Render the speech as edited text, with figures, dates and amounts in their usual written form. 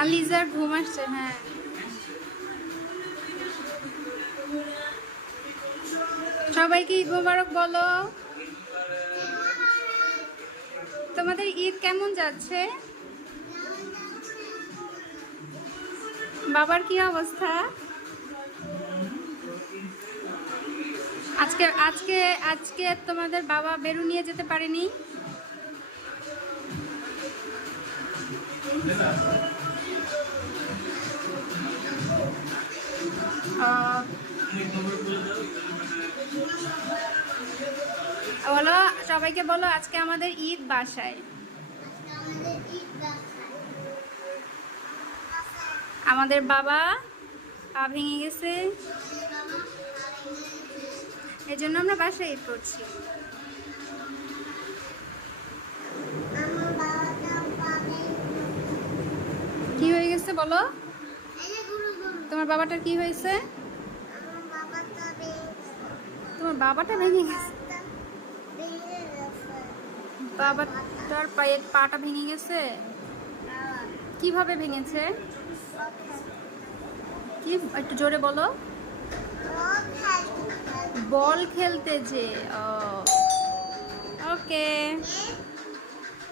আলিজার ঘুম আসছে। হ্যাঁ, সবাইকে ঈদ মোবারক বলো। তোমাদের ঈদ কেমন যাচ্ছে? বাবার কি অবস্থা? আজকে আজকে আজকে তোমাদের বাবা বেরু নিয়ে যেতে পারেনি? বলো, সবাইকে বলো আজকে আমাদের ঈদ বাসায়। আমাদের বাবা পা ভেঙে গেছে, এই জন্য আমরা বাসায় ঈদ করছি। কি হয়ে গেছে বলো? তোমার বাবাটার কি হয়েছে? তোমার বাবাটা ভেঙে গেছে? বাবার পায়ের পাটা ভেঙে গেছে? কিভাবে ভেঙেছে? কি, একটু জোরে বলো। বল খেলতে যে। ওকে।